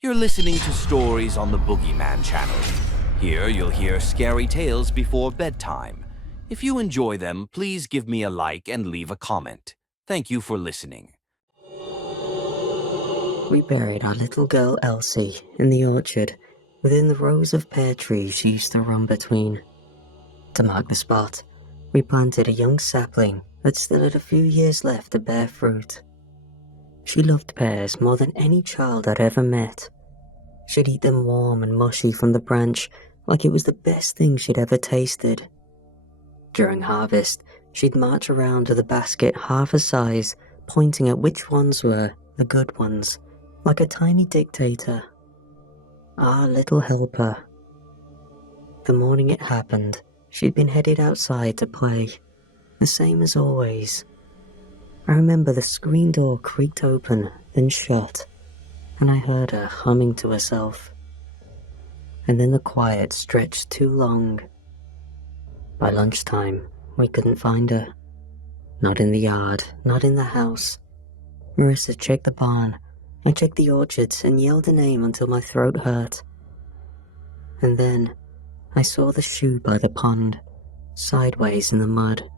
You're listening to Stories on the Boogeyman channel. Here you'll hear scary tales before bedtime. If you enjoy them, please give me a like and leave a comment. Thank you for listening. We buried our little girl Elsie in the orchard within the rows of pear trees she used to run between. To mark the spot, we planted a young sapling that still had a few years left to bear fruit. She loved pears more than any child I'd ever met. She'd eat them warm and mushy from the branch like it was the best thing she'd ever tasted. During harvest, she'd march around with a basket half a size, pointing at which ones were the good ones, like a tiny dictator. Our little helper. The morning it happened, she'd been headed outside to play, the same as always. I remember the screen door creaked open, then shut, and I heard her humming to herself. And then the quiet stretched too long. By lunchtime, we couldn't find her. Not in the yard, not in the house. Marissa checked the barn. I checked the orchards and yelled her name until my throat hurt. And then I saw the shoe by the pond, sideways in the mud.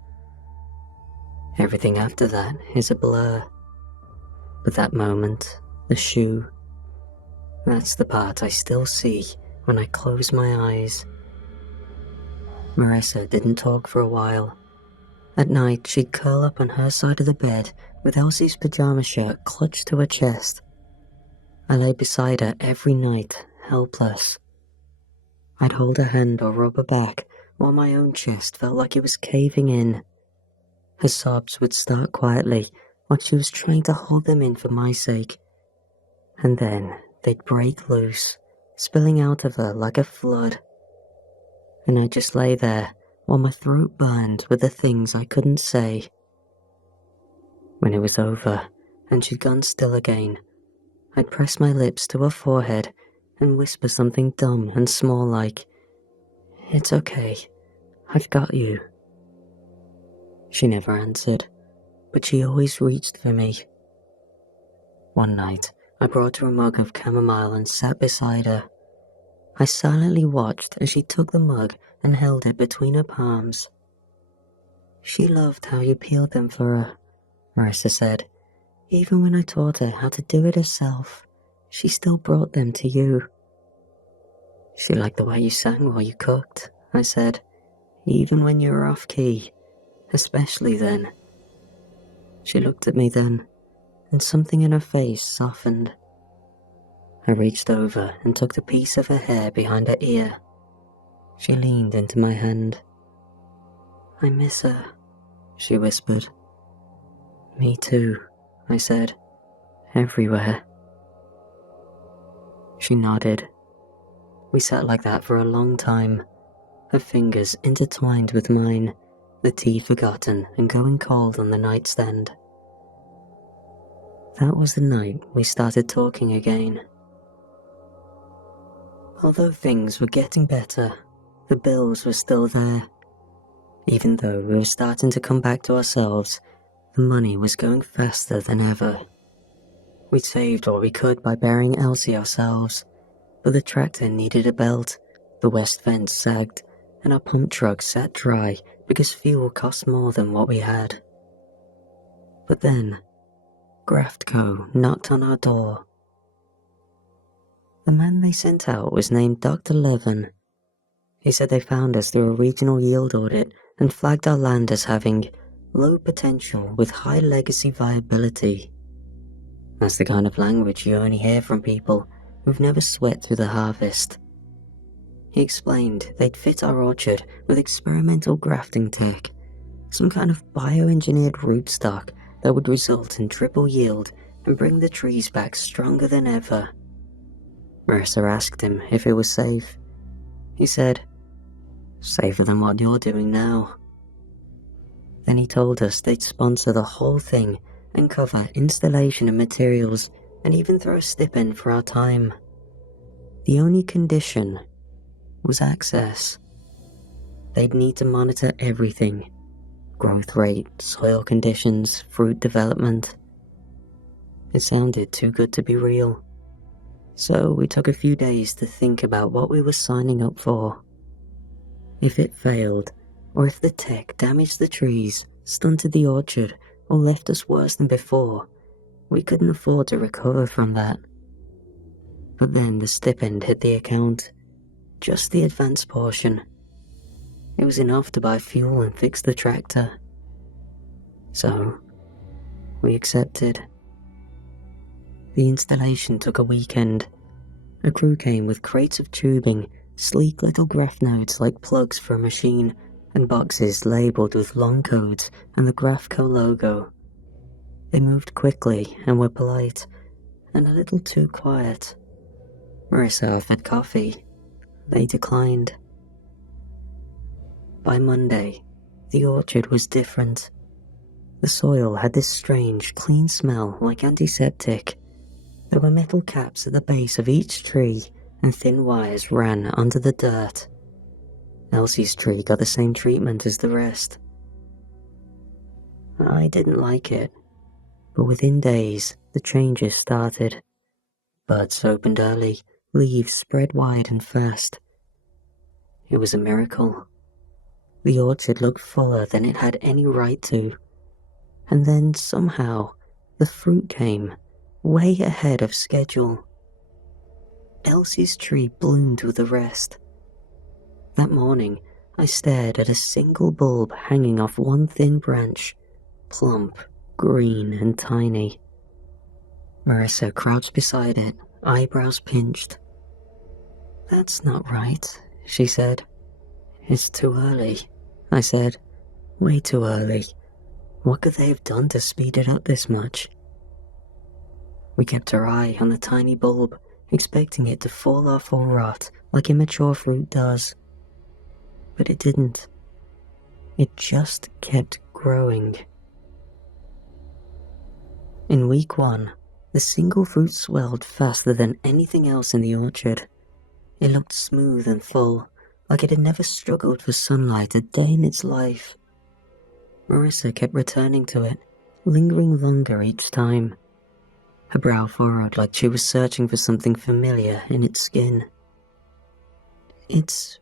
Everything after that is a blur. But that moment, the shoe, that's the part I still see when I close my eyes. Marissa didn't talk for a while. At night, she'd curl up on her side of the bed with Elsie's pajama shirt clutched to her chest. I lay beside her every night, helpless. I'd hold her hand or rub her back while my own chest felt like it was caving in. Her sobs would start quietly, like she was trying to hold them in for my sake. And then they'd break loose, spilling out of her like a flood. And I'd just lay there while my throat burned with the things I couldn't say. When it was over and she'd gone still again, I'd press my lips to her forehead and whisper something dumb and small like, "It's okay, I've got you." She never answered, but she always reached for me. One night, I brought her a mug of chamomile and sat beside her. I silently watched as she took the mug and held it between her palms. "She loved how you peeled them for her," Marissa said. "Even when I taught her how to do it herself, she still brought them to you." "She liked the way you sang while you cooked," I said, "even when you were off key, especially then." She looked at me then, and something in her face softened. I reached over and took the piece of her hair behind her ear. She leaned into my hand. "I miss her," she whispered. "Me too," I said. "Everywhere." She nodded. We sat like that for a long time, her fingers intertwined with mine, the tea forgotten and going cold on the nightstand. That was the night we started talking again. Although things were getting better, the bills were still there. Even though we were starting to come back to ourselves, the money was going faster than ever. We'd saved all we could by burying Elsie ourselves, but the tractor needed a belt, the west fence sagged, and our pump truck sat dry because fuel cost more than what we had. But then, Graftco knocked on our door. The man they sent out was named Dr. Levin. He said they found us through a regional yield audit and flagged our land as having low potential with high legacy viability. That's the kind of language you only hear from people who've never sweat through the harvest. He explained they'd fit our orchard with experimental grafting tech, some kind of bioengineered rootstock that would result in triple yield and bring the trees back stronger than ever. Mercer asked him if it was safe. He said, "Safer than what you're doing now." Then he told us they'd sponsor the whole thing and cover installation and materials and even throw a stipend for our time. The only condition was access. They'd need to monitor everything: growth rate, soil conditions, fruit development. It sounded too good to be real. So we took a few days to think about what we were signing up for. If it failed, or if the tech damaged the trees, stunted the orchard, or left us worse than before, we couldn't afford to recover from that. But then the stipend hit the account, just the advance portion. It was enough to buy fuel and fix the tractor. So, we accepted. The installation took a weekend. A crew came with crates of tubing, sleek little graph nodes like plugs for a machine, and boxes labelled with long codes and the Graphco logo. They moved quickly and were polite, and a little too quiet. Marissa offered coffee. They declined. By Monday, the orchard was different. The soil had this strange, clean smell like antiseptic. There were metal caps at the base of each tree, and thin wires ran under the dirt. Elsie's tree got the same treatment as the rest. I didn't like it, but within days, the changes started. Buds opened early, leaves spread wide and fast. It was a miracle. The orchard looked fuller than it had any right to. And then, somehow, the fruit came, way ahead of schedule. Elsie's tree bloomed with the rest. That morning, I stared at a single bulb hanging off one thin branch, plump, green, and tiny. Marissa crouched beside it, eyebrows pinched. "That's not right," she said. "It's too early," I said. "Way too early. What could they have done to speed it up this much?" We kept our eye on the tiny bulb, expecting it to fall off or rot like immature fruit does. But it didn't. It just kept growing. In week 1, the single fruit swelled faster than anything else in the orchard. It looked smooth and full, like it had never struggled for sunlight a day in its life. Marissa kept returning to it, lingering longer each time. Her brow furrowed like she was searching for something familiar in its skin. "It's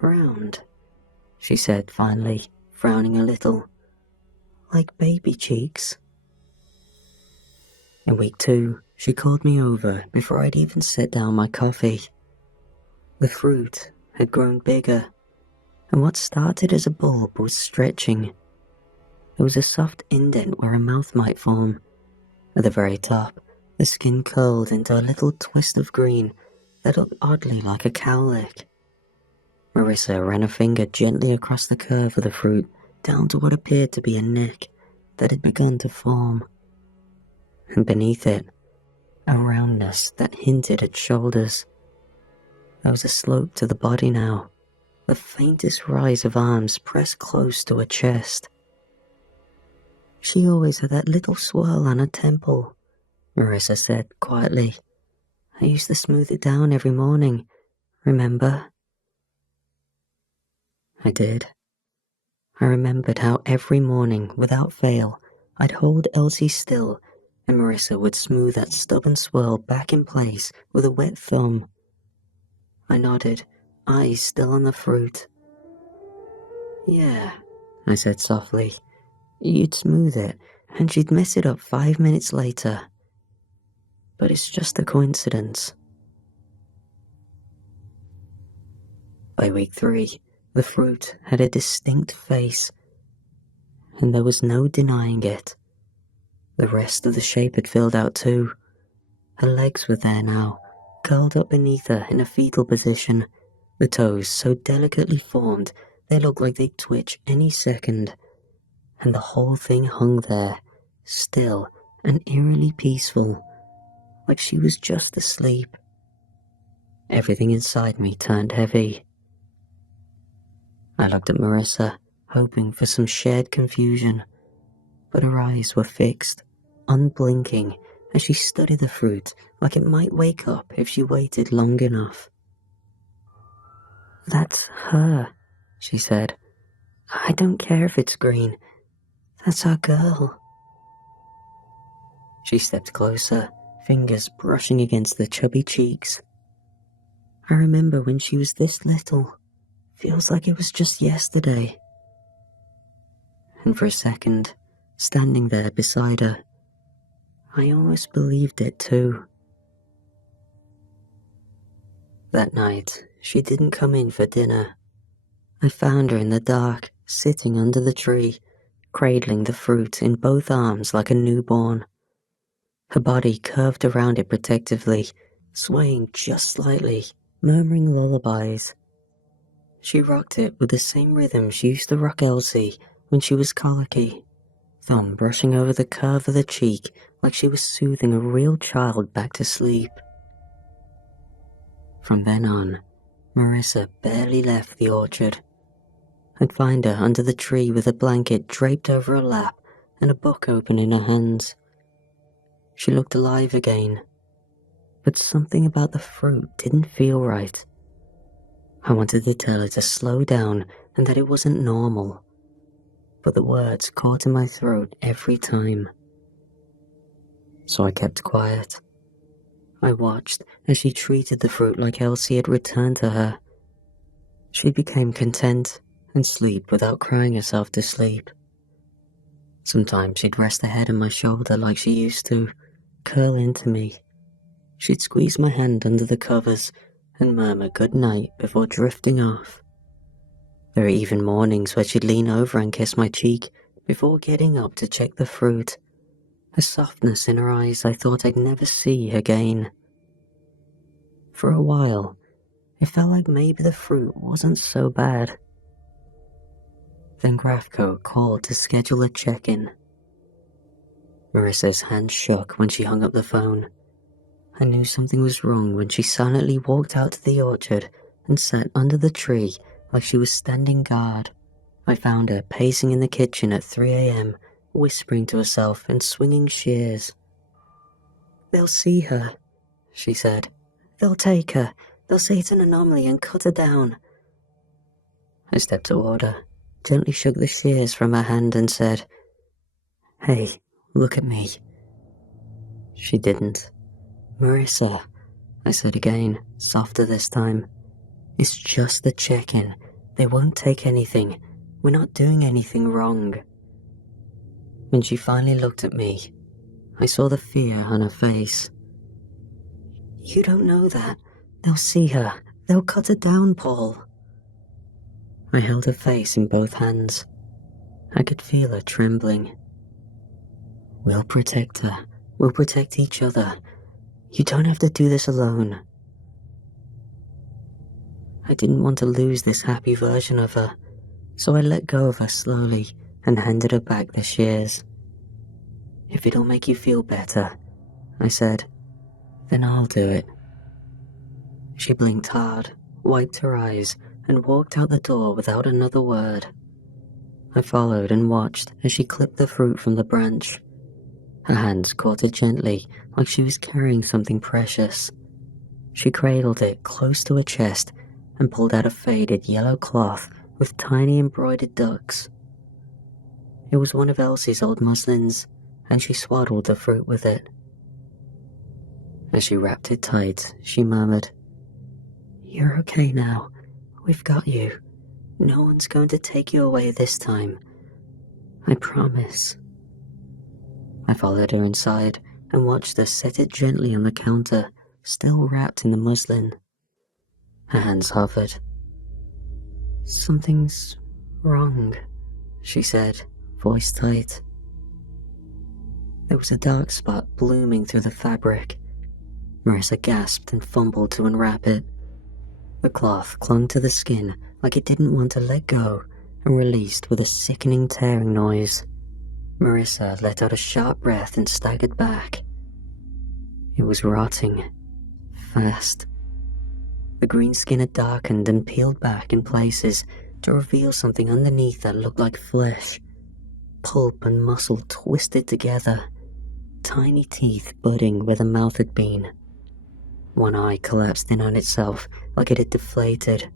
round," she said finally, frowning a little. "Like baby cheeks." In week 2, she called me over before I'd even set down my coffee. The fruit had grown bigger, and what started as a bulb was stretching. There was a soft indent where a mouth might form. At the very top, the skin curled into a little twist of green that looked oddly like a cowlick. Marissa ran a finger gently across the curve of the fruit down to what appeared to be a neck that had begun to form. And beneath it, a roundness that hinted at shoulders. There was a slope to the body now, the faintest rise of arms pressed close to her chest. "She always had that little swirl on her temple," Marissa said quietly. "I used to smooth it down every morning, remember?" I did. I remembered how every morning, without fail, I'd hold Elsie still, and Marissa would smooth that stubborn swirl back in place with a wet thumb. I nodded, eyes still on the fruit. "Yeah," I said softly. "You'd smooth it, and she'd mess it up 5 minutes later. But it's just a coincidence." By week 3, the fruit had a distinct face, and there was no denying it. The rest of the shape had filled out too. Her legs were there now, curled up beneath her in a fetal position, the toes so delicately formed they looked like they'd twitch any second, and the whole thing hung there, still and eerily peaceful, like she was just asleep. Everything inside me turned heavy. I looked at Marissa, hoping for some shared confusion, but her eyes were fixed, unblinking, as she studied the fruit like it might wake up if she waited long enough. "That's her," she said. "I don't care if it's green. That's our girl." She stepped closer, fingers brushing against the chubby cheeks. I remember when she was this little. Feels like it was just yesterday. And for a second, standing there beside her, I almost believed it too. That night, she didn't come in for dinner. I found her in the dark, sitting under the tree, cradling the fruit in both arms like a newborn. Her body curved around it protectively, swaying just slightly, murmuring lullabies. She rocked it with the same rhythm she used to rock Elsie when she was colicky, thumb brushing over the curve of the cheek like she was soothing a real child back to sleep. From then on, Marissa barely left the orchard. I'd find her under the tree with a blanket draped over her lap and a book open in her hands. She looked alive again, but something about the fruit didn't feel right. I wanted to tell her to slow down and that it wasn't normal, but the words caught in my throat every time. So I kept quiet. I watched as she treated the fruit like Elsie had returned to her. She became content and sleep without crying herself to sleep. Sometimes she'd rest her head on my shoulder like she used to, curl into me. She'd squeeze my hand under the covers and murmur good night before drifting off. There were even mornings where she'd lean over and kiss my cheek before getting up to check the fruit, a softness in her eyes I thought I'd never see again. For a while, it felt like maybe the fruit wasn't so bad. Then Grafco called to schedule a check-in. Marissa's hand shook when she hung up the phone. I knew something was wrong when she silently walked out to the orchard and sat under the tree like she was standing guard. I found her pacing in the kitchen at 3 a.m., whispering to herself and swinging shears. "They'll see her," she said. "They'll take her. They'll say it's an anomaly and cut her down." I stepped toward her, gently shook the shears from her hand and said, "Hey, look at me." She didn't. "Marissa," I said again, softer this time. "It's just a check-in. They won't take anything. We're not doing anything wrong." When she finally looked at me, I saw the fear on her face. "You don't know that. They'll see her. They'll cut her down, Paul." I held her face in both hands. I could feel her trembling. "We'll protect her. We'll protect each other. You don't have to do this alone." I didn't want to lose this happy version of her, so I let go of her slowly and handed her back the shears. "If it'll make you feel better," I said, "then I'll do it." She blinked hard, wiped her eyes, and walked out the door without another word. I followed and watched as she clipped the fruit from the branch. Her hands caught it gently, like she was carrying something precious. She cradled it close to her chest and pulled out a faded yellow cloth with tiny embroidered ducks. It was one of Elsie's old muslins, and she swaddled the fruit with it. As she wrapped it tight, she murmured, "You're okay now. We've got you. No one's going to take you away this time. I promise." I followed her inside and watched her set it gently on the counter, still wrapped in the muslin. Her hands hovered. "Something's wrong," she said, voice tight. There was a dark spot blooming through the fabric. Marissa gasped and fumbled to unwrap it. The cloth clung to the skin like it didn't want to let go and released with a sickening tearing noise. Marissa let out a sharp breath and staggered back. It was rotting. Fast. The green skin had darkened and peeled back in places to reveal something underneath that looked like flesh. Pulp and muscle twisted together. Tiny teeth budding where the mouth had been. One eye collapsed in on itself like it had deflated.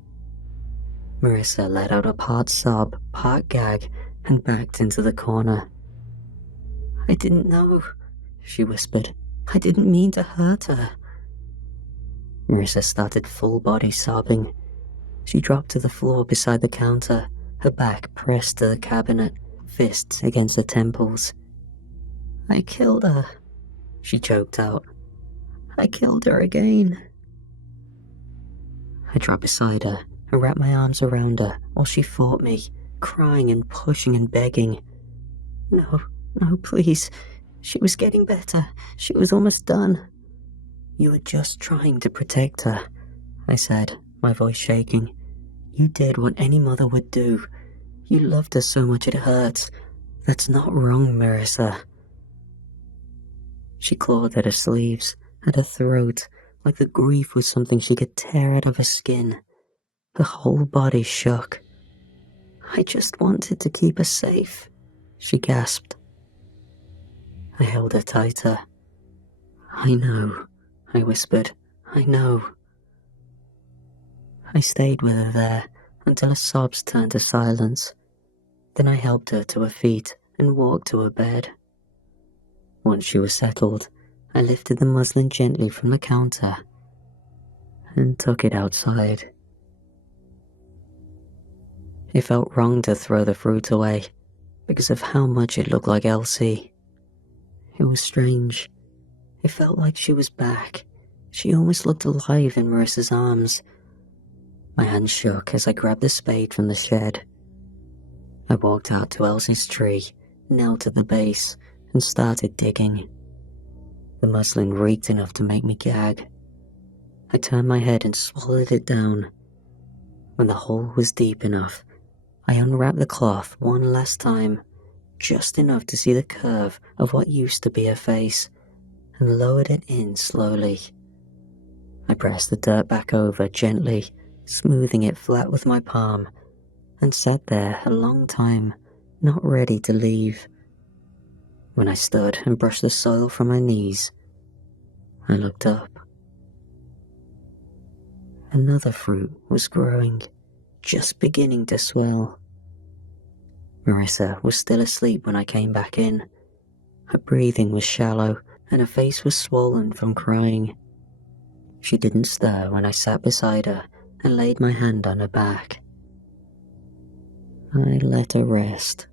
Marissa let out a part sob, part gag, and backed into the corner. "I didn't know," she whispered. I didn't mean to hurt her. Marissa started full body sobbing. She dropped to the floor beside the counter, her back pressed to the cabinet, fists against her temples. I killed her, she choked out. I killed her again. I dropped beside her and wrapped my arms around her while she fought me, crying and pushing and begging. No, please. She was getting better. She was almost done. You were just trying to protect her, I said, my voice shaking. You did what any mother would do. You loved her so much it hurts. That's not wrong, Marissa. She clawed at her sleeves, at her throat, like the grief was something she could tear out of her skin. Her whole body shook. I just wanted to keep her safe, she gasped. I held her tighter. I know, I whispered. I know. I stayed with her there until her sobs turned to silence. Then I helped her to her feet and walked to her bed. Once she was settled, I lifted the muslin gently from the counter and took it outside. It felt wrong to throw the fruit away because of how much it looked like Elsie. It was strange. It felt like she was back. She almost looked alive in Marissa's arms. My hand shook as I grabbed the spade from the shed. I walked out to Elsie's tree, knelt at the base, and started digging. The muslin reeked enough to make me gag. I turned my head and swallowed it down. When the hole was deep enough, I unwrapped the cloth one last time, just enough to see the curve of what used to be her face, and lowered it in slowly. I pressed the dirt back over gently, smoothing it flat with my palm, and sat there a long time, not ready to leave. When I stood and brushed the soil from my knees, I looked up. Another fruit was growing, just beginning to swell. Marissa was still asleep when I came back in. Her breathing was shallow, and her face was swollen from crying. She didn't stir when I sat beside her and laid my hand on her back. I let her rest.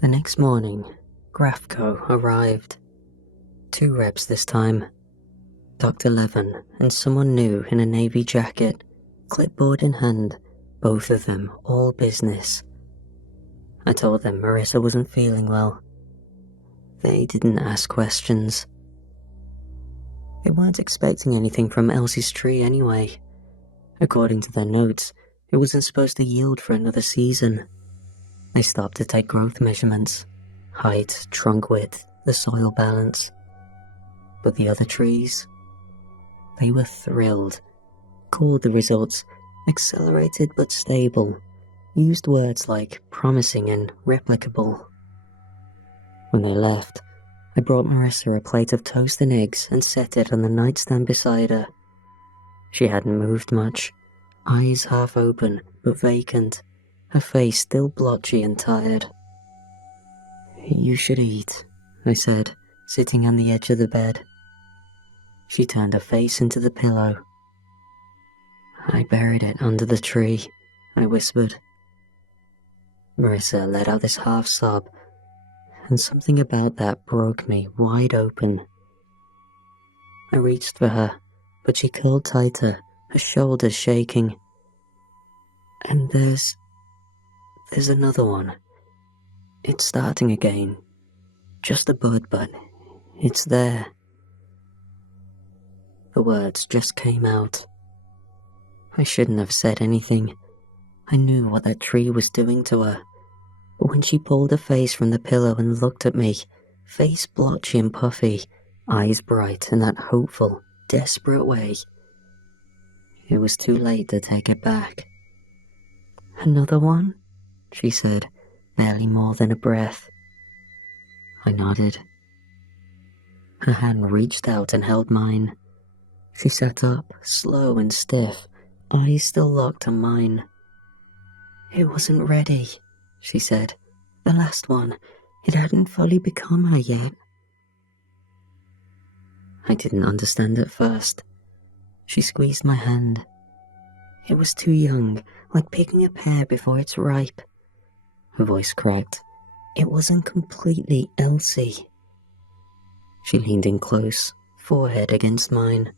The next morning, Grafco arrived. 2 reps this time. Dr. Levin and someone new in a navy jacket, clipboard in hand, both of them all business. I told them Marissa wasn't feeling well. They didn't ask questions. They weren't expecting anything from Elsie's tree anyway. According to their notes, it wasn't supposed to yield for another season. They stopped to take growth measurements, height, trunk width, the soil balance. But the other trees, they were thrilled, called the results accelerated but stable, used words like promising and replicable. When they left, I brought Marissa a plate of toast and eggs and set it on the nightstand beside her. She hadn't moved much, eyes half open but vacant, her face still blotchy and tired. You should eat, I said, sitting on the edge of the bed. She turned her face into the pillow. I buried it under the tree, I whispered. Marissa let out this half sob, and something about that broke me wide open. I reached for her, but she curled tighter, her shoulders shaking. And there's another one. It's starting again. Just a bud, but it's there. The words just came out. I shouldn't have said anything. I knew what that tree was doing to her. But when she pulled her face from the pillow and looked at me, face blotchy and puffy, eyes bright in that hopeful, desperate way, it was too late to take it back. Another one? She said, barely more than a breath. I nodded. Her hand reached out and held mine. She sat up, slow and stiff, eyes still locked on mine. It wasn't ready, she said. The last one, it hadn't fully become her yet. I didn't understand at first. She squeezed my hand. It was too young, like picking a pear before it's ripe. Her voice cracked. It wasn't completely Elsie. She leaned in close, forehead against mine.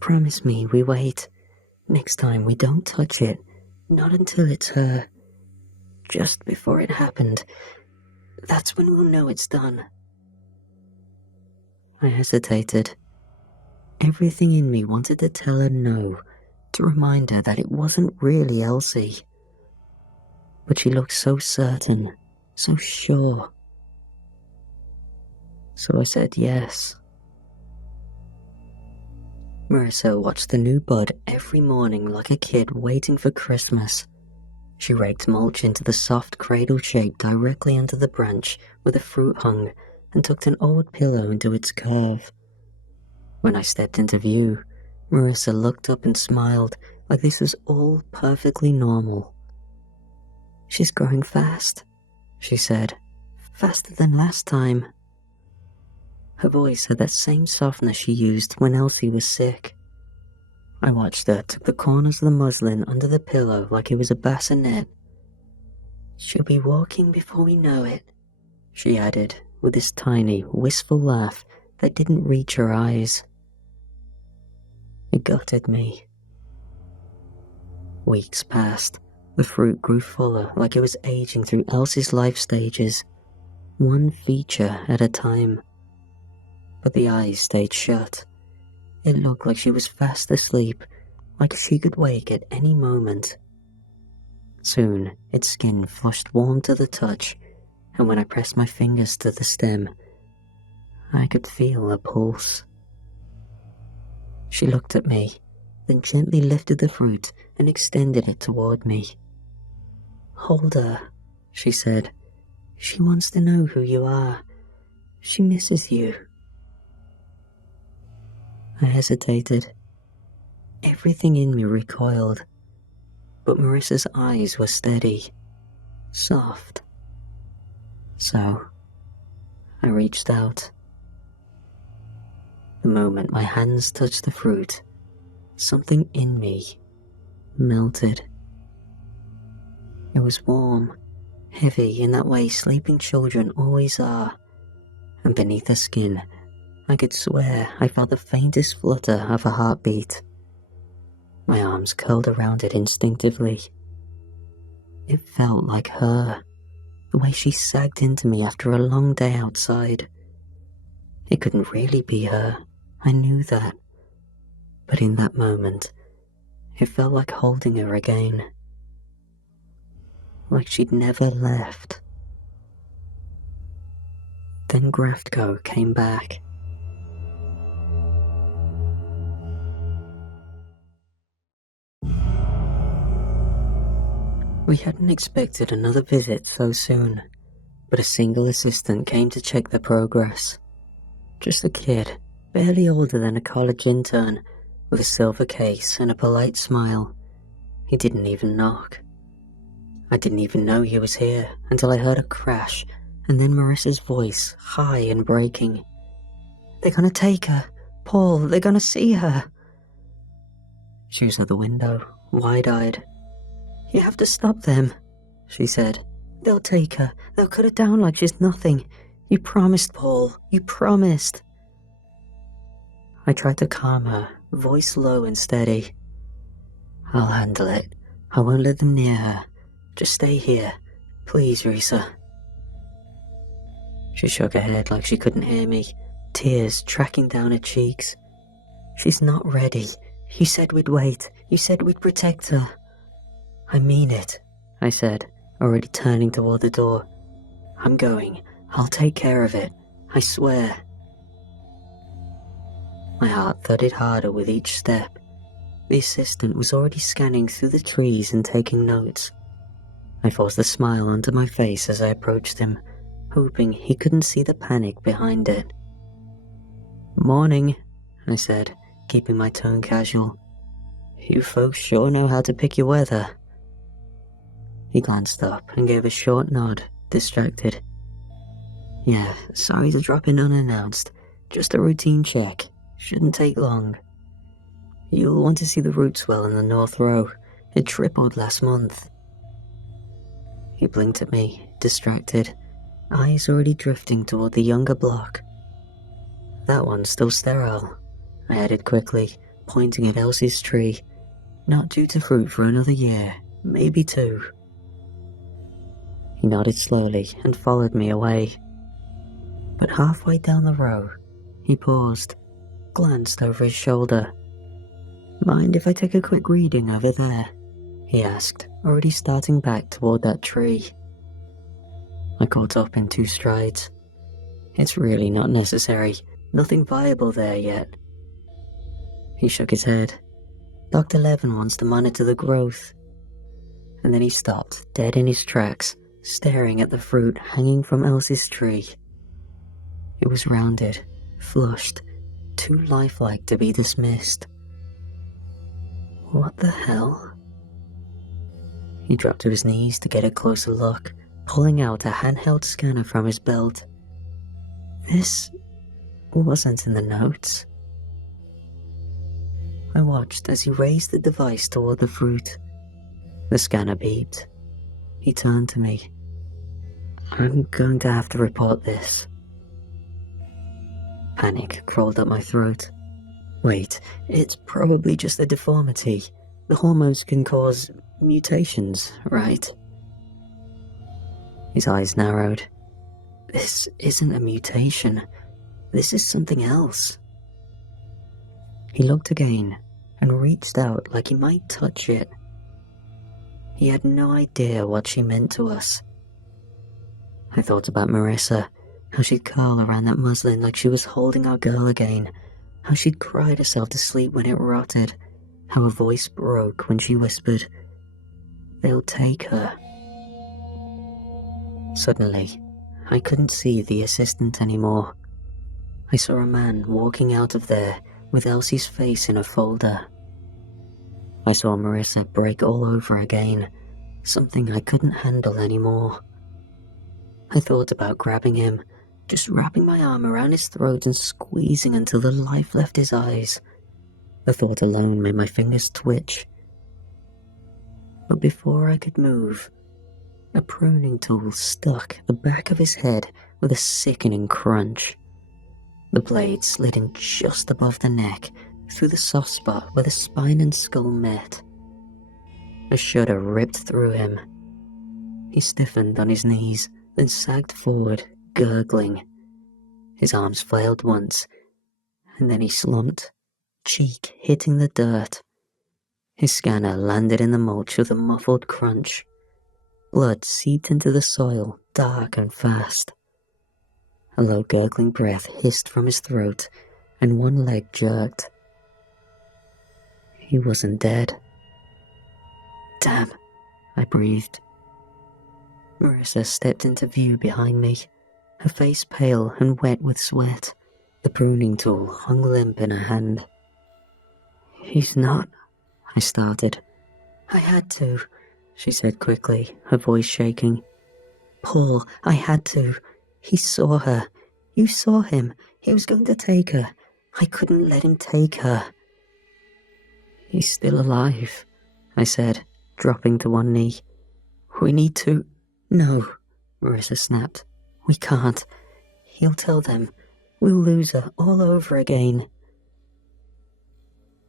Promise me we wait. Next time we don't touch it, not until it's her. Just before it happened, that's when we'll know it's done. I hesitated. Everything in me wanted to tell her no, to remind her that it wasn't really Elsie. But she looked so certain, so sure. So I said yes. Marissa watched the new bud every morning like a kid waiting for Christmas. She raked mulch into the soft cradle shape directly under the branch where the fruit hung and tucked an old pillow into its curve. When I stepped into view, Marissa looked up and smiled like this was all perfectly normal. She's growing fast, she said. Faster than last time. Her voice had that same softness she used when Elsie was sick. I watched her tuck the corners of the muslin under the pillow like it was a bassinet. She'll be walking before we know it, she added with this tiny, wistful laugh that didn't reach her eyes. It gutted me. Weeks passed. The fruit grew fuller like it was aging through Elsie's life stages, one feature at a time. But the eyes stayed shut. It looked like she was fast asleep, like she could wake at any moment. Soon, its skin flushed warm to the touch, and when I pressed my fingers to the stem, I could feel a pulse. She looked at me, then gently lifted the fruit and extended it toward me. Hold her, she said. She wants to know who you are. She misses you. I hesitated. Everything in me recoiled, but Marissa's eyes were steady, soft. So, I reached out. The moment my hands touched the fruit, something in me melted. It was warm, heavy in that way sleeping children always are, and beneath the skin, I could swear I felt the faintest flutter of a heartbeat. My arms curled around it instinctively. It felt like her, the way she sagged into me after a long day outside. It couldn't really be her, I knew that. But in that moment, it felt like holding her again. Like she'd never left. Then Graftco came back. We hadn't expected another visit so soon, but a single assistant came to check the progress. Just a kid, barely older than a college intern, with a silver case and a polite smile. He didn't even knock. I didn't even know he was here until I heard a crash, and then Marissa's voice, high and breaking. They're gonna take her. Paul, they're gonna see her. She was at the window, wide-eyed. You have to stop them, she said. They'll take her. They'll cut her down like she's nothing. You promised, Paul. You promised. I tried to calm her, voice low and steady. I'll handle it. I won't let them near her. Just stay here. Please, Risa. She shook her head like she couldn't hear me, tears tracking down her cheeks. She's not ready. You said we'd wait. You said we'd protect her. I mean it, I said, already turning toward the door. I'm going. I'll take care of it. I swear. My heart thudded harder with each step. The assistant was already scanning through the trees and taking notes. I forced a smile onto my face as I approached him, hoping he couldn't see the panic behind it. Morning, I said, keeping my tone casual. You folks sure know how to pick your weather. He glanced up and gave a short nod, distracted. Yeah, sorry to drop in unannounced. Just a routine check. Shouldn't take long. You'll want to see the root swell in the north row. It tripled last month. He blinked at me, distracted, eyes already drifting toward the younger block. That one's still sterile, I added quickly, pointing at Elsie's tree. Not due to fruit for another year, maybe 2. He nodded slowly and followed me away. But halfway down the row, he paused, glanced over his shoulder. Mind if I take a quick reading over there? He asked, already starting back toward that tree. I caught up in 2 strides. It's really not necessary. Nothing viable there yet. He shook his head. Dr. Levin wants to monitor the growth. And then he stopped, dead in his tracks, staring at the fruit hanging from Elsie's tree. It was rounded, flushed, too lifelike to be dismissed. What the hell? He dropped to his knees to get a closer look, pulling out a handheld scanner from his belt. This wasn't in the notes. I watched as he raised the device toward the fruit. The scanner beeped. He turned to me. I'm going to have to report this. Panic crawled up my throat. Wait, it's probably just a deformity. The hormones can cause mutations, right? His eyes narrowed. This isn't a mutation. This is something else. He looked again and reached out like he might touch it. He had no idea what she meant to us. I thought about Marissa, how she'd curl around that muslin like she was holding our girl again, how she'd cried herself to sleep when it rotted, how her voice broke when she whispered, "They'll take her." Suddenly, I couldn't see the assistant anymore. I saw a man walking out of there with Elsie's face in a folder. I saw Marissa break all over again, something I couldn't handle anymore. I thought about grabbing him, just wrapping my arm around his throat and squeezing until the life left his eyes. The thought alone made my fingers twitch. But before I could move, a pruning tool stuck the back of his head with a sickening crunch. The blade slid in just above the neck, through the soft spot where the spine and skull met. A shudder ripped through him. He stiffened on his knees, then sagged forward, gurgling. His arms flailed once, and then he slumped, cheek hitting the dirt. His scanner landed in the mulch with a muffled crunch. Blood seeped into the soil, dark and fast. A low gurgling breath hissed from his throat, and one leg jerked. He wasn't dead. Damn, I breathed. Marissa stepped into view behind me, her face pale and wet with sweat. The pruning tool hung limp in her hand. He's not, I started. I had to, she said quickly, her voice shaking. Paul, I had to. He saw her. You saw him. He was going to take her. I couldn't let him take her. He's still alive, I said, dropping to one knee. We need to... No, Marissa snapped. We can't. He'll tell them. We'll lose her all over again.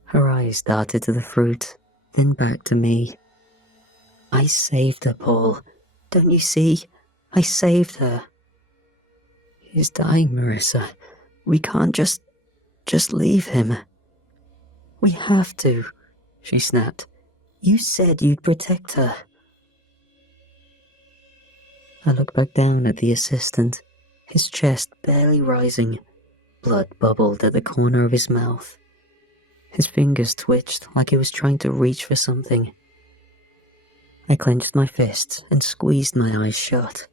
Her eyes darted to the fruit, then back to me. I saved her, Paul. Don't you see? I saved her. He's dying, Marissa. We can't just leave him. We have to, she snapped. You said you'd protect her. I looked back down at the assistant, his chest barely rising. Blood bubbled at the corner of his mouth. His fingers twitched like he was trying to reach for something. I clenched my fists and squeezed my eyes shut.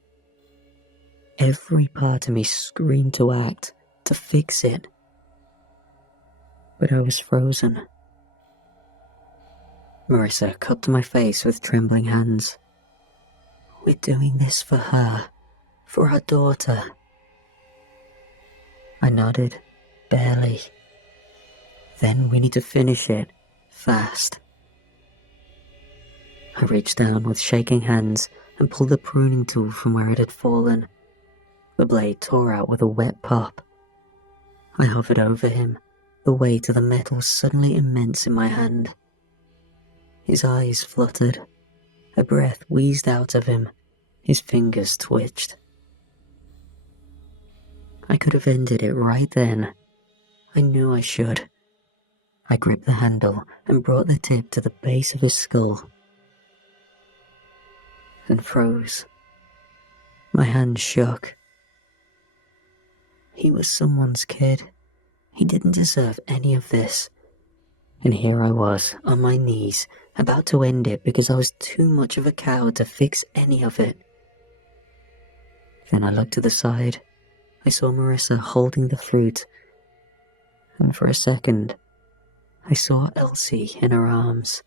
Every part of me screamed to act, to fix it. But I was frozen. Marissa cupped my face with trembling hands. We're doing this for her, for our daughter. I nodded, Barely. Then we need to finish it. Fast. I reached down with shaking hands and pulled the pruning tool from where it had fallen. The blade tore out with a wet pop. I hovered over him, the weight of the metal suddenly immense in my hand. His eyes fluttered. A breath wheezed out of him. His fingers twitched. I could have ended it right then. I knew I should. I gripped the handle and brought the tip to the base of his skull. And froze. My hand shook. He was someone's kid. He didn't deserve any of this. And here I was, on my knees, about to end it because I was too much of a coward to fix any of it. Then I looked to the side. I saw Marissa holding the fruit. And for a second, I saw Elsie in her arms.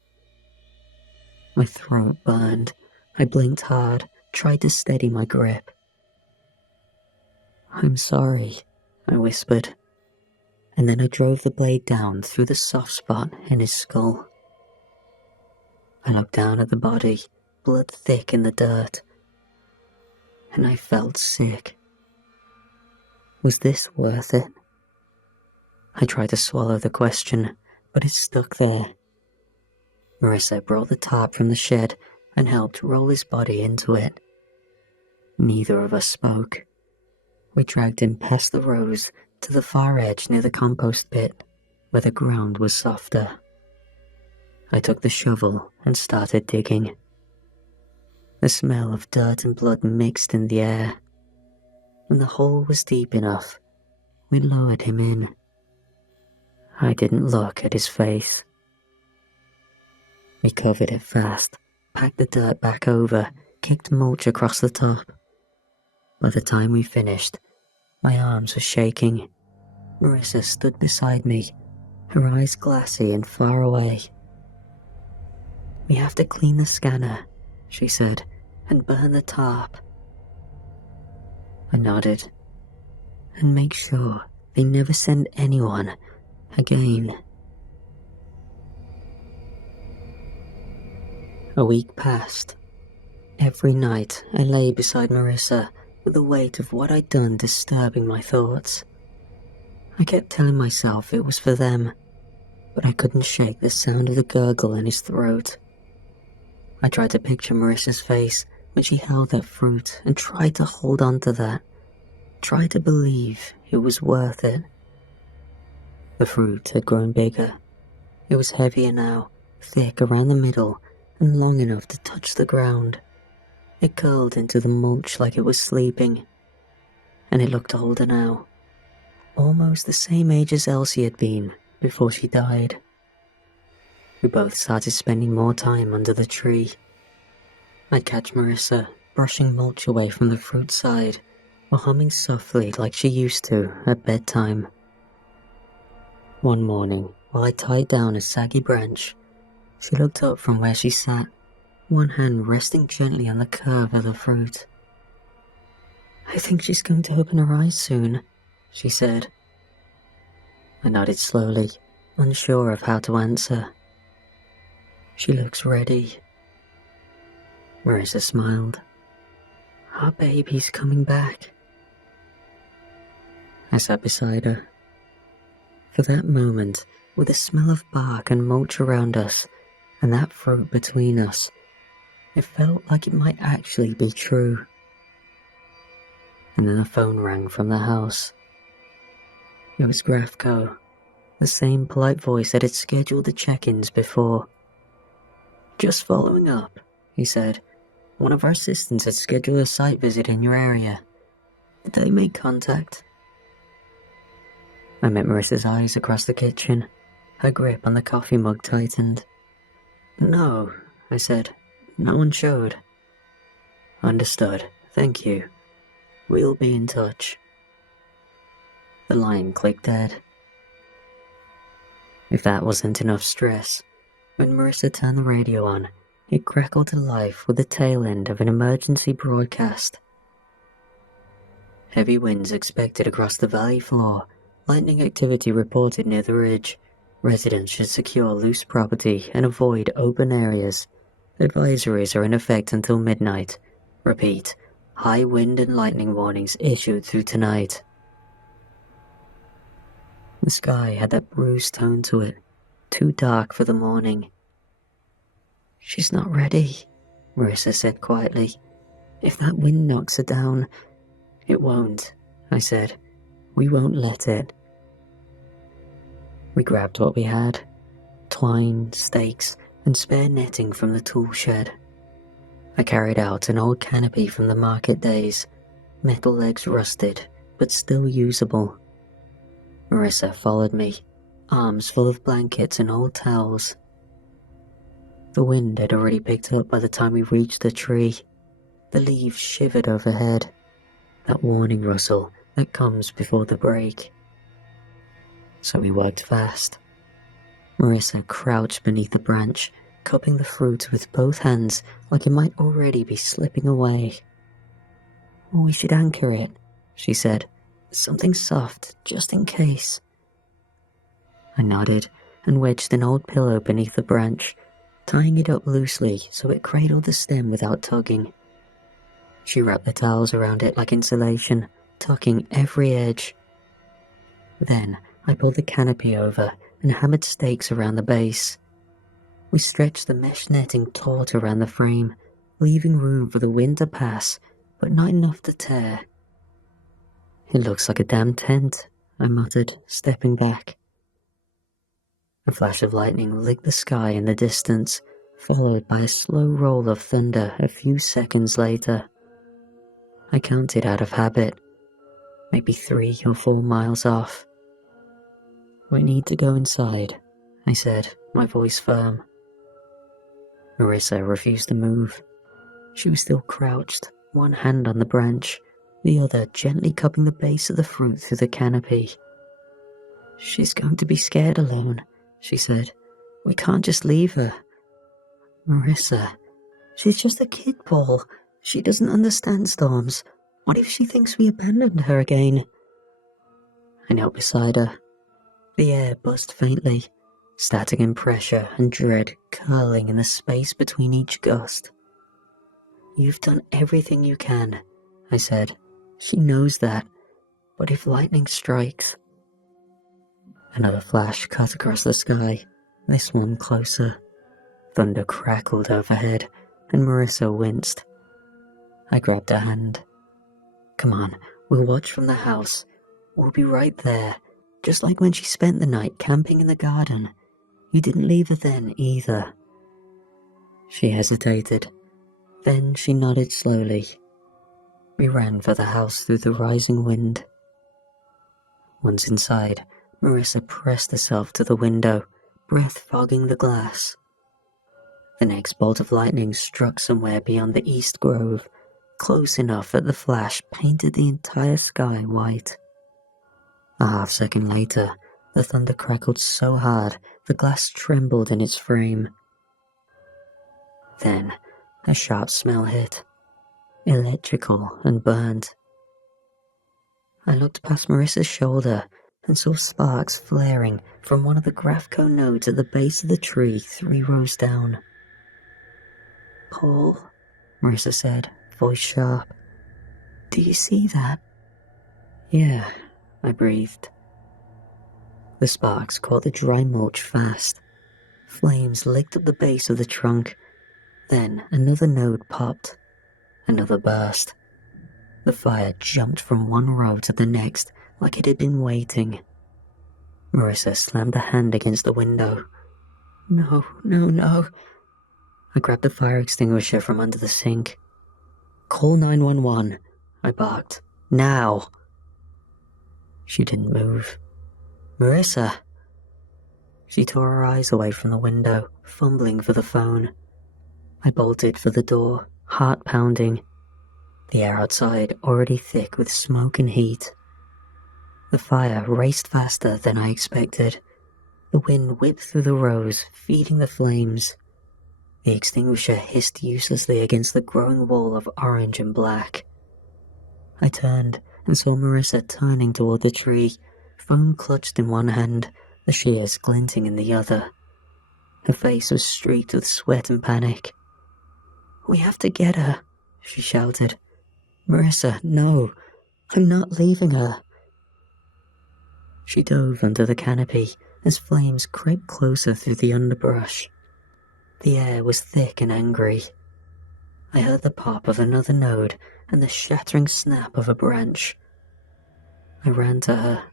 My throat burned. I blinked hard, tried to steady my grip. "I'm sorry," I whispered. And then I drove the blade down through the soft spot in his skull. I looked down at the body, blood thick in the dirt. And I felt sick. Was this worth it? I tried to swallow the question, but it stuck there. Marissa brought the tarp from the shed and helped roll his body into it. Neither of us spoke. We dragged him past the rows to the far edge near the compost pit, where the ground was softer. I took the shovel and started digging. The smell of dirt and blood mixed in the air. When the hole was deep enough, we lowered him in. I didn't look at his face. We covered it fast, packed the dirt back over, kicked mulch across the top. By the time we finished, my arms were shaking. Marissa stood beside me, her eyes glassy and far away. "We have to clean the scanner," she said, "and burn the tarp." I nodded. "And make sure they never send anyone again." A week passed. Every night I lay beside Marissa with the weight of what I'd done disturbing my thoughts. I kept telling myself it was for them, but I couldn't shake the sound of the gurgle in his throat. I tried to picture Marissa's face when she held that fruit and tried to hold on to that, tried to believe it was worth it. The fruit had grown bigger. It was heavier now, thick around the middle and long enough to touch the ground. It curled into the mulch like it was sleeping, and it looked older now, almost the same age as Elsie had been before she died. We both started spending more time under the tree. I'd catch Marissa brushing mulch away from the fruit side or humming softly like she used to at bedtime. One morning, while I tied down a saggy branch, she looked up from where she sat, one hand resting gently on the curve of the fruit. "I think she's going to open her eyes soon," she said. I nodded slowly, unsure of how to answer. "She looks ready." Marissa smiled. "Our baby's coming back." I sat beside her. For that moment, with the smell of bark and mulch around us, and that fruit between us, it felt like it might actually be true. And then the phone rang from the house. It was Grafco, the same polite voice that had scheduled the check-ins before. "Just following up," he said. "One of our assistants had scheduled a site visit in your area. Did they make contact?" I met Marissa's eyes across the kitchen. Her grip on the coffee mug tightened. "No," I said. "No one showed." "Understood. Thank you. We'll be in touch." The line clicked dead. If that wasn't enough stress, when Marissa turned the radio on, it crackled to life with the tail end of an emergency broadcast. "Heavy winds expected across the valley floor. Lightning activity reported near the ridge. Residents should secure loose property and avoid open areas. Advisories are in effect until midnight. Repeat, high wind and lightning warnings issued through tonight. The sky had that bruised tone to it, too dark for the morning. "She's not ready," Marissa said quietly. "If that wind knocks her down..." "It won't," I said. "We won't let it." We grabbed what we had: twine, stakes, and spare netting from the tool shed. I carried out an old canopy from the market days, metal legs rusted, but still usable. Marissa followed me, arms full of blankets and old towels. The wind had already picked up by the time we reached the tree. The leaves shivered overhead, that warning rustle that comes before the break. So we worked fast. Marissa crouched beneath the branch, cupping the fruit with both hands like it might already be slipping away. "We should anchor it," she said. "Something soft, just in case." I nodded and wedged an old pillow beneath the branch, tying it up loosely so it cradled the stem without tugging. She wrapped the towels around it like insulation, tucking every edge. Then I pulled the canopy over and hammered stakes around the base. We stretched the mesh netting taut around the frame, leaving room for the wind to pass, but not enough to tear. "It looks like a damn tent," I muttered, stepping back. A flash of lightning licked the sky in the distance, followed by a slow roll of thunder a few seconds later. I counted out of habit, maybe 3 or 4 miles off. "We need to go inside," I said, my voice firm. Marissa refused to move. She was still crouched, one hand on the branch, the other gently cupping the base of the fruit through the canopy. "She's going to be scared alone," she said. "We can't just leave her." "Marissa, she's just a kid, Paul. She doesn't understand storms. What if she thinks we abandoned her again?" I knelt beside her. The air buzzed faintly, static in pressure and dread curling in the space between each gust. "You've done everything you can," I said. "She knows that. But if lightning strikes..." Another flash cut across the sky, this one closer. Thunder crackled overhead, and Marissa winced. I grabbed her hand. "Come on, we'll watch from the house. We'll be right there, just like when she spent the night camping in the garden. You didn't leave her then either." She hesitated. Then she nodded slowly. We ran for the house through the rising wind. Once inside, Marissa pressed herself to the window, breath fogging the glass. The next bolt of lightning struck somewhere beyond the East Grove, close enough that the flash painted the entire sky white. A half-second later, the thunder crackled so hard the glass trembled in its frame. Then, a sharp smell hit, electrical and burnt. I looked past Marissa's shoulder and saw sparks flaring from one of the Graphco nodes at the base of the tree 3 rows down. "Paul," Marissa said, voice sharp. "Do you see that?" "Yeah," I breathed. The sparks caught the dry mulch fast. Flames licked up the base of the trunk. Then another node popped. Another burst. The fire jumped from one row to the next like it had been waiting. Marissa slammed a hand against the window. "No, no, no." I grabbed the fire extinguisher from under the sink. "Call 911, I barked. "Now." She didn't move. "Marissa." She tore her eyes away from the window, fumbling for the phone. I bolted for the door, heart pounding. The air outside already thick with smoke and heat. The fire raced faster than I expected. The wind whipped through the rows, feeding the flames. The extinguisher hissed uselessly against the growing wall of orange and black. I turned and saw Marissa turning toward the tree, phone clutched in one hand, the shears glinting in the other. Her face was streaked with sweat and panic. "We have to get her," she shouted. "Marissa, no, I'm not leaving her." She dove under the canopy as flames crept closer through the underbrush. The air was thick and angry. I heard the pop of another node and the shattering snap of a branch. I ran to her.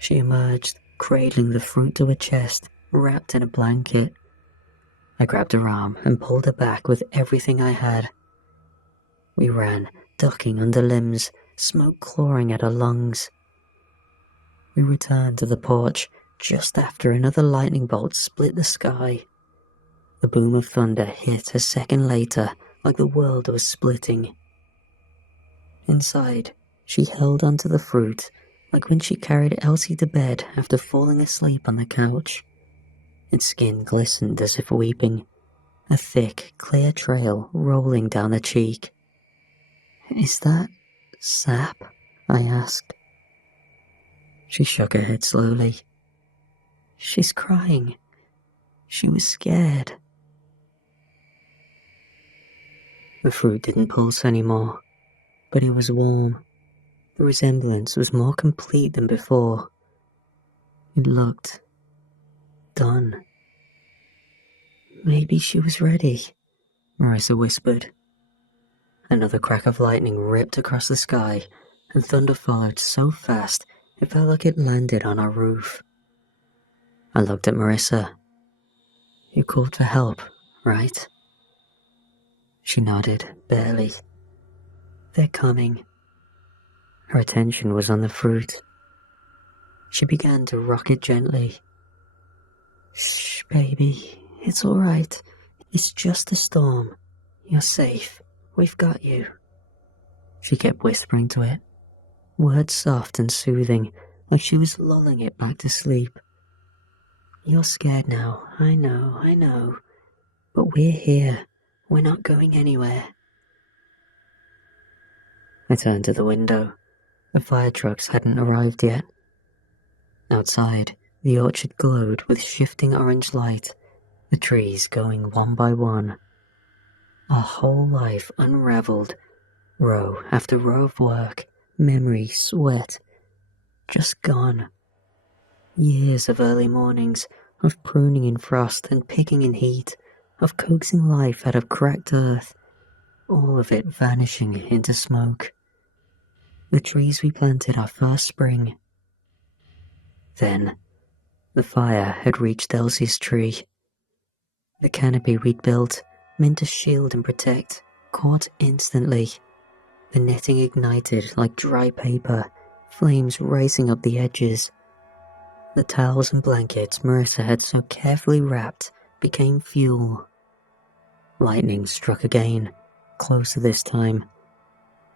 She emerged, cradling the fruit to her chest, wrapped in a blanket. I grabbed her arm and pulled her back with everything I had. We ran, ducking under limbs, smoke clawing at our lungs. We returned to the porch just after another lightning bolt split the sky. The boom of thunder hit a second later, like the world was splitting. Inside, she held onto the fruit, like when she carried Elsie to bed after falling asleep on the couch. Its skin glistened as if weeping, a thick, clear trail rolling down the cheek. "Is that sap?" I asked. She shook her head slowly. "She's crying. She was scared." The fruit didn't pulse anymore, but it was warm. The resemblance was more complete than before. It looked done. "Maybe she was ready," Marissa whispered. Another crack of lightning ripped across the sky, and thunder followed so fast it felt like it landed on our roof. I looked at Marissa. "You called for help, right?" She nodded, barely. "They're coming." Her attention was on the fruit. She began to rock it gently. "Shh, baby. It's all right. It's just a storm. You're safe. We've got you." She kept whispering to it, words soft and soothing, like she was lulling it back to sleep. "You're scared now, I know. But we're here. We're not going anywhere." I turned to the window. The fire trucks hadn't arrived yet. Outside, the orchard glowed with shifting orange light, the trees going one by one. Our whole life unraveled, row after row of work, memory, sweat, just gone. Years of early mornings, of pruning in frost and picking in heat, of coaxing life out of cracked earth, all of it vanishing into smoke. The trees we planted our first spring. Then, the fire had reached Elsie's tree. The canopy we'd built, meant to shield and protect, caught instantly. The netting ignited like dry paper, flames racing up the edges. The towels and blankets Marissa had so carefully wrapped became fuel. Lightning struck again, closer this time.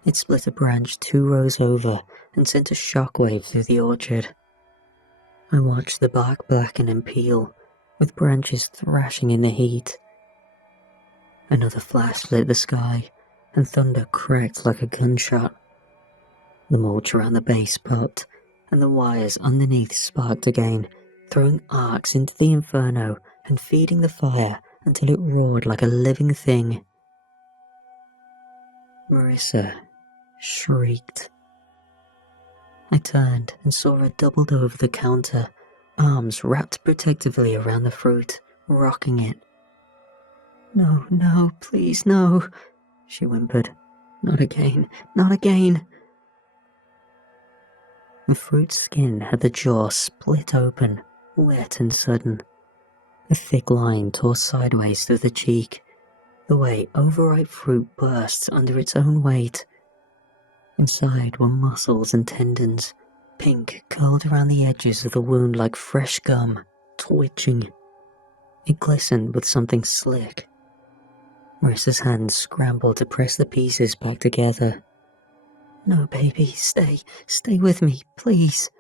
It split a branch 2 rows over and sent a shockwave through the orchard. I watched the bark blacken and peel, with branches thrashing in the heat. Another flash lit the sky, and thunder cracked like a gunshot. The mulch around the base popped, and the wires underneath sparked again, throwing arcs into the inferno and feeding the fire until it roared like a living thing. Marissa shrieked. I turned and saw her doubled over the counter, arms wrapped protectively around the fruit, rocking it. No, please, no," she whimpered. Not again. The fruit's skin had the jaw split open, wet and sudden. A thick line tore sideways through the cheek, the way overripe fruit bursts under its own weight. Inside were muscles and tendons, pink curled around the edges of the wound like fresh gum, twitching. It glistened with something slick. Marissa's hands scrambled to press the pieces back together. "No, baby, stay with me, please,"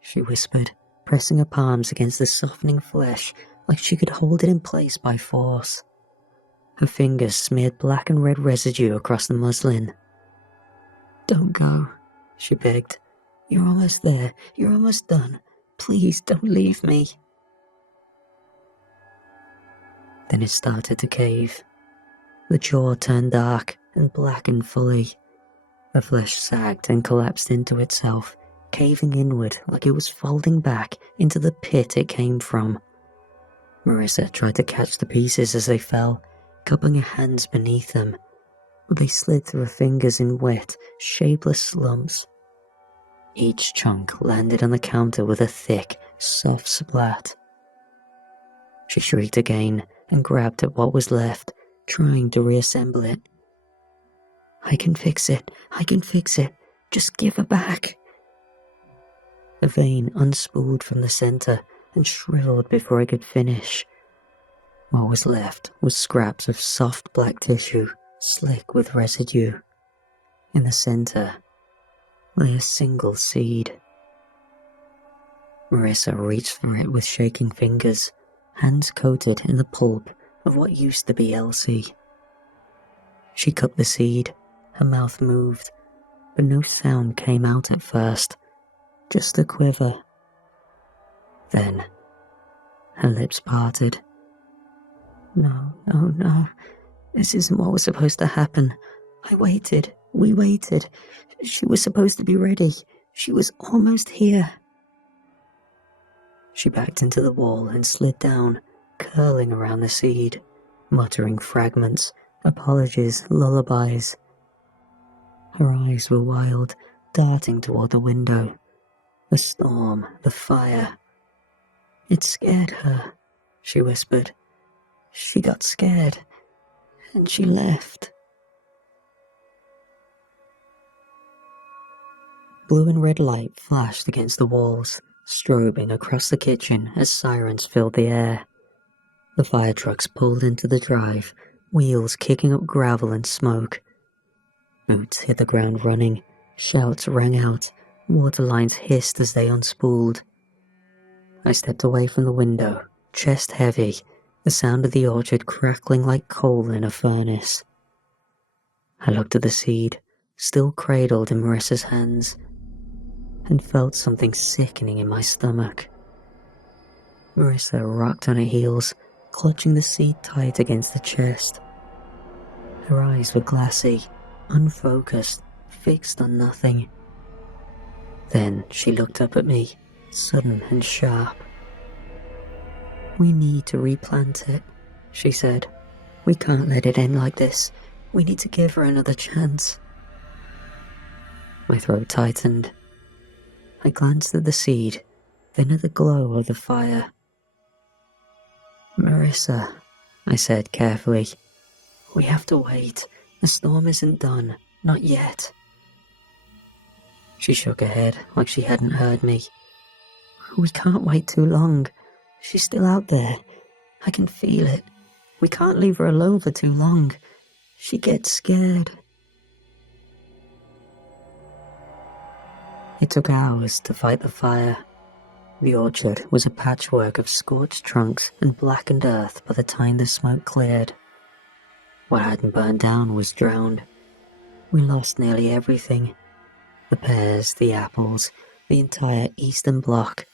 she whispered, pressing her palms against the softening flesh like she could hold it in place by force. Her fingers smeared black and red residue across the muslin. "Don't go," she begged. You're almost there. You're almost done. Please don't leave me." Then it started to cave. The jaw turned dark and blackened fully. The flesh sagged and collapsed into itself, caving inward like it was folding back into the pit it came from. Marissa tried to catch the pieces as they fell, cupping her hands beneath them, but they slid through her fingers in wet, shapeless slumps. Each chunk landed on the counter with a thick, soft splat. She shrieked again and grabbed at what was left, trying to reassemble it. "I can fix it. I can fix it. Just give her back." The vein unspooled from the center and shriveled before I could finish. What was left was scraps of soft black tissue, slick with residue. In the center lay a single seed. Marissa reached for it with shaking fingers, hands coated in the pulp of what used to be Elsie. She cupped the seed, her mouth moved, but no sound came out at first, just a quiver. Then her lips parted. "No, no, no. This isn't what was supposed to happen. I waited. We waited. She was supposed to be ready. She was almost here." She backed into the wall and slid down, curling around the seed, muttering fragments, apologies, lullabies. Her eyes were wild, darting toward the window. The storm, the fire. "It scared her," she whispered. "She got scared, and she left." Blue and red light flashed against the walls, strobing across the kitchen as sirens filled the air. The fire trucks pulled into the drive, wheels kicking up gravel and smoke. Boots hit the ground running, shouts rang out, water lines hissed as they unspooled. I stepped away from the window, chest heavy, the sound of the orchard crackling like coal in a furnace. I looked at the seed, still cradled in Marissa's hands, and felt something sickening in my stomach. Marissa rocked on her heels, clutching the seed tight against the chest. Her eyes were glassy, unfocused, fixed on nothing. Then she looked up at me, sudden and sharp. "We need to replant it," she said. "We can't let it end like this. We need to give her another chance." My throat tightened. I glanced at the seed, then at the glow of the fire. "Marissa," I said carefully, "we have to wait. The storm isn't done. Not yet." She shook her head like she hadn't heard me. "We can't wait too long. She's still out there. I can feel it. We can't leave her alone for too long. She gets scared." It took hours to fight the fire. The orchard was a patchwork of scorched trunks and blackened earth by the time the smoke cleared. What hadn't burned down was drowned. We lost nearly everything. The pears, the apples, the entire eastern block.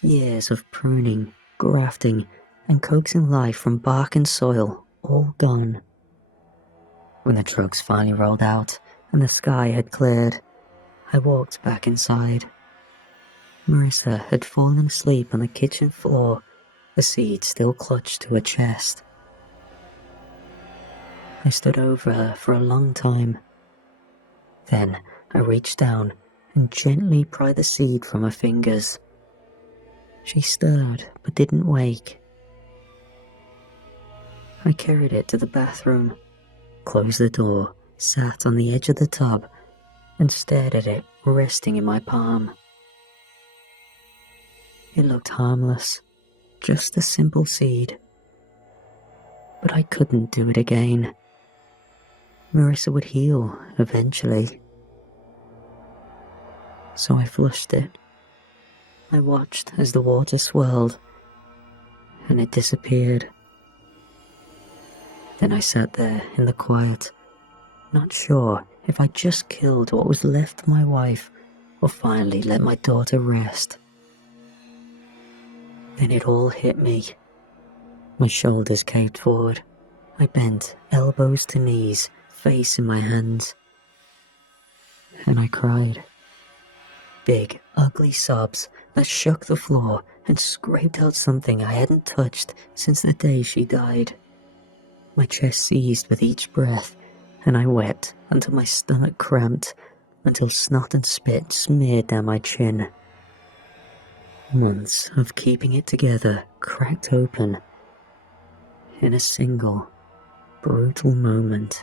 Years of pruning, grafting, and coaxing life from bark and soil, all gone. When the trucks finally rolled out and the sky had cleared, I walked back inside. Marissa had fallen asleep on the kitchen floor, the seed still clutched to her chest. I stood over her for a long time. Then I reached down and gently pried the seed from her fingers. She stirred but didn't wake. I carried it to the bathroom, closed the door, sat on the edge of the tub, and stared at it resting in my palm. It looked harmless, just a simple seed. But I couldn't do it again. Marissa would heal eventually. So I flushed it. I watched as the water swirled, and it disappeared. Then I sat there in the quiet, not sure if I just killed what was left of my wife, or finally let my daughter rest. Then it all hit me. My shoulders caved forward. I bent, elbows to knees, face in my hands. And I cried. Big, ugly sobs that shook the floor and scraped out something I hadn't touched since the day she died. My chest seized with each breath, and I wept until my stomach cramped, until snot and spit smeared down my chin. Months of keeping it together cracked open in a single, brutal moment.